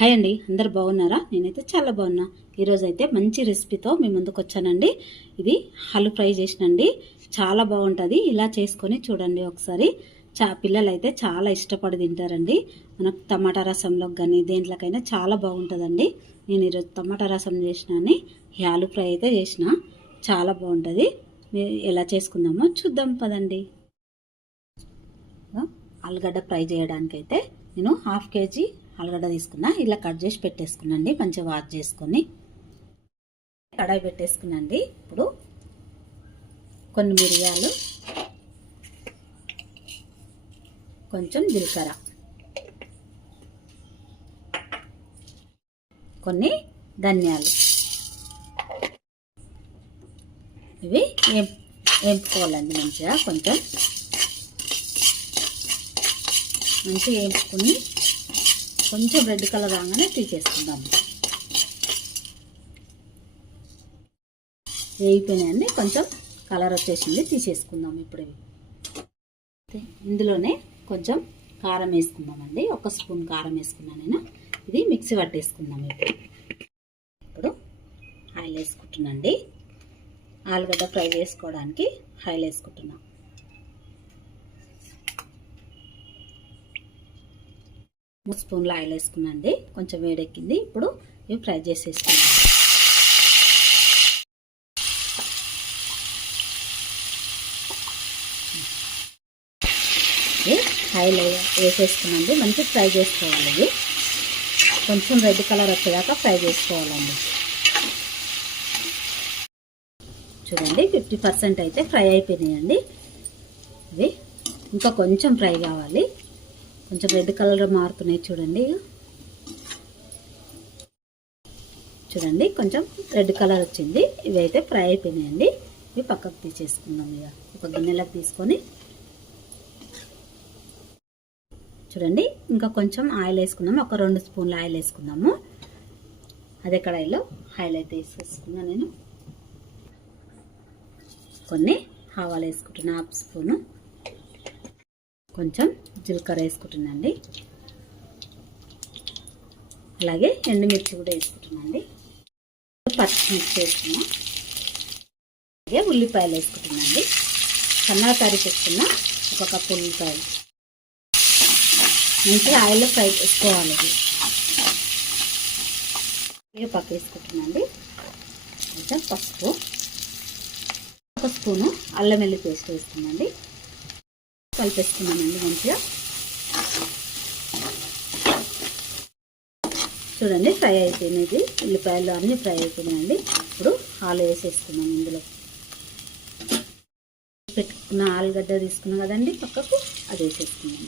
Hi అండి, అందరు బాగున్నారా? నేనైతే చాలా బాగున్నా. ఈరోజు అయితే మంచి రెసిపీతో మీ ముందుకు వచ్చానండి. ఇది ఆలు ఫ్రై చేసినండి. చాలా బాగుంటుంది. ఇలా చేసుకొని చూడండి ఒకసారి. పిల్లలు అయితే చాలా ఇష్టపడి తింటారండి. మనకు టమాటా రసంలోకి కానీ దేంట్లోకైనా చాలా బాగుంటుందండి. నేను ఈరోజు టమాటా రసం చేసినాని ఈ ఆలు ఫ్రై అయితే చేసిన. చాలా బాగుంటుంది. ఎలా చేసుకుందామో చూద్దాం పదండి. ఆలుగడ్డ ఫ్రై చేయడానికైతే నేను 1/2 kg ఆలుగడ్డ తీసుకున్నా. ఇలా కట్ చేసి పెట్టేసుకున్నాండి. మంచిగా వాష్ చేసుకొని కడాయి పెట్టేసుకున్నాండి. ఇప్పుడు కొన్ని మిరియాలు, కొంచెం జీలకర్ర, కొన్ని ధనియాలు ఇవి వేపుకోవాలండి. మంచిగా వేపుకుని కొంచెం రెడ్ కలర్ రాగానే తీసేసుకుందాము. వేగిపోయినాయండి, కొంచెం కలర్ వచ్చేసింది, తీసేసుకుందాం. ఇప్పుడు ఇందులోనే కొంచెం కారం వేసుకుందామండి. 1 స్పూన్ కారం వేసుకున్నాను నేను. ఇది మిక్సీ పట్టేసుకుందాం. ఇప్పుడు ఆయిల్ వేసుకుంటున్నాండి. ఆలుగడ్డ ఫ్రై చేసుకోవడానికి ఆయిల్ వేసుకుంటున్నాం. మూడు స్పూన్ల ఆయిల్ వేసుకున్నాండి. కొంచెం వేడెక్కింది. ఇప్పుడు ఇవి ఫ్రై చేసేసుకున్నాం. ఆయిల్ వేసేసుకున్నాండి. మంచిగా ఫ్రై చేసుకోవాలి. ఇవి కొంచెం రెడ్ కలర్ వచ్చేదాకా ఫ్రై చేసుకోవాలండి. చూడండి, 50% అయితే ఫ్రై అయిపోయినాయండి. ఇవి ఇంకా కొంచెం ఫ్రై కావాలి. కొంచెం రెడ్ కలర్ మారుతున్నాయి చూడండి. చూడండి, కొంచెం రెడ్ కలర్ వచ్చింది. ఇవి అయితే ఫ్రై అయిపోయినాయండి. ఇవి పక్కకు తీసేసుకుందాం. ఇక ఒక గిన్నెలకు తీసుకొని చూడండి, ఇంకా కొంచెం ఆయిల్ వేసుకుందాము. ఒక 2 స్పూన్ల ఆయిల్ వేసుకుందాము. అదే కడాయిలో ఆయిల్ అయితే వేసేసుకున్నాను నేను. కొన్ని ఆవాలు వేసుకుంటున్నా, 1/2 స్పూను. కొంచెం జీలకర్ర వేసుకుంటున్నాండి. అలాగే ఎండుమిర్చి కూడా వేసుకుంటున్నాండి. పచ్చిమిర్చి వేసుకున్నా. అలాగే ఉల్లిపాయలు వేసుకుంటున్నాండి. సన్నగా తరిగి పెట్టుకున్న 1 కప్పు ఉల్లిపాయలు మంచిగా ఆయిల్లో ఫ్రై చేసుకోవాలి. ఇక పక్క వేసుకుంటున్నాండి. కొంచెం పసుపు, 1 స్పూను అల్లం వెల్లుల్లి పేస్ట్ వేసుకున్నాండి. కలిపేసుకున్నానండి మంచిగా. చూడండి, ఫ్రై అయిపోయినది. ఉల్లిపాయలు అన్నీ ఫ్రై అయిపోయినాయండి. ఇప్పుడు ఆలు వేసేసుకున్నాం. ఇందులో పెట్టుకున్న ఆలుగడ్డ తీసుకున్నాం కదండి పక్కకు, అది వేసేసుకున్నాం.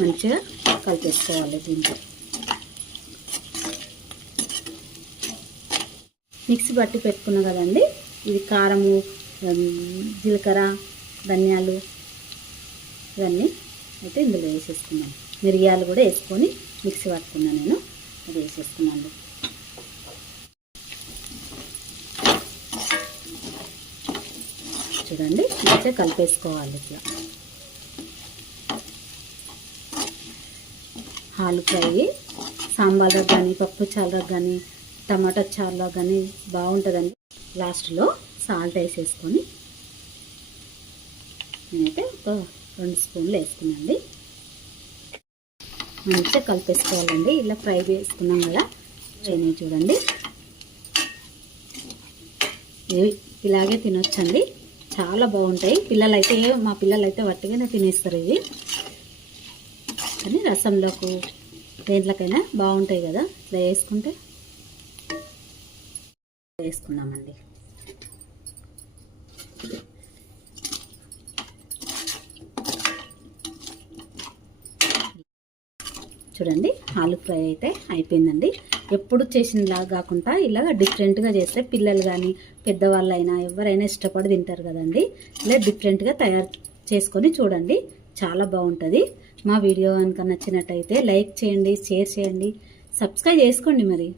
మంచిగా కలిపేసుకోవాలి. దీంట్లో మిక్సీ పట్టి పెట్టుకున్నాం కదండి. ఇది కారము, జీలకర్ర, ధనియాలు ఇవన్నీ అయితే ఇందులో వేసేసుకున్నాను. మిరియాలు కూడా వేసుకొని మిక్సీ పట్టుకున్నాను నేను. అది వేసేసుకున్నాను. చూడండి, మంచిగా కలిపేసుకోవాలి. ఇట్లా ఆలు ఫ్రై సాంబార్లో కానీ, పప్పు చారులో కానీ, టమాటా చారులో కానీ బాగుంటుందండి. లాస్ట్లో సాల్ట్ వేసేసుకొని నేనైతే ఒక 2 స్పూన్లు వేసుకున్నాండి. మంచిగా కలిపేసుకోవాలండి. ఇలా ఫ్రై చేసుకున్నాం కదా. అయినాయి చూడండి. ఇలాగే తినొచ్చండి. చాలా బాగుంటాయి. మా పిల్లలైతే వట్టిగానే తినేస్తారు ఇవి. కానీ రసంలోకి దేంట్లోకైనా బాగుంటాయి కదా. ఇలా వేసుకుంటే వేసుకున్నామండి. చూడండి, ఆలు ఫ్రై అయితే అయిపోయిందండి. ఎప్పుడు చేసినలా కాకుండా ఇలా డిఫరెంట్గా చేస్తే పిల్లలు కానీ పెద్దవాళ్ళైనా ఎవరైనా ఇష్టపడి తింటారు కదండి. ఇలా డిఫరెంట్గా తయారు చేసుకొని చూడండి, చాలా బాగుంటుంది. మా వీడియో కనుక నచ్చినట్టయితే లైక్ చేయండి, షేర్ చేయండి, సబ్స్క్రైబ్ చేసుకోండి మరి.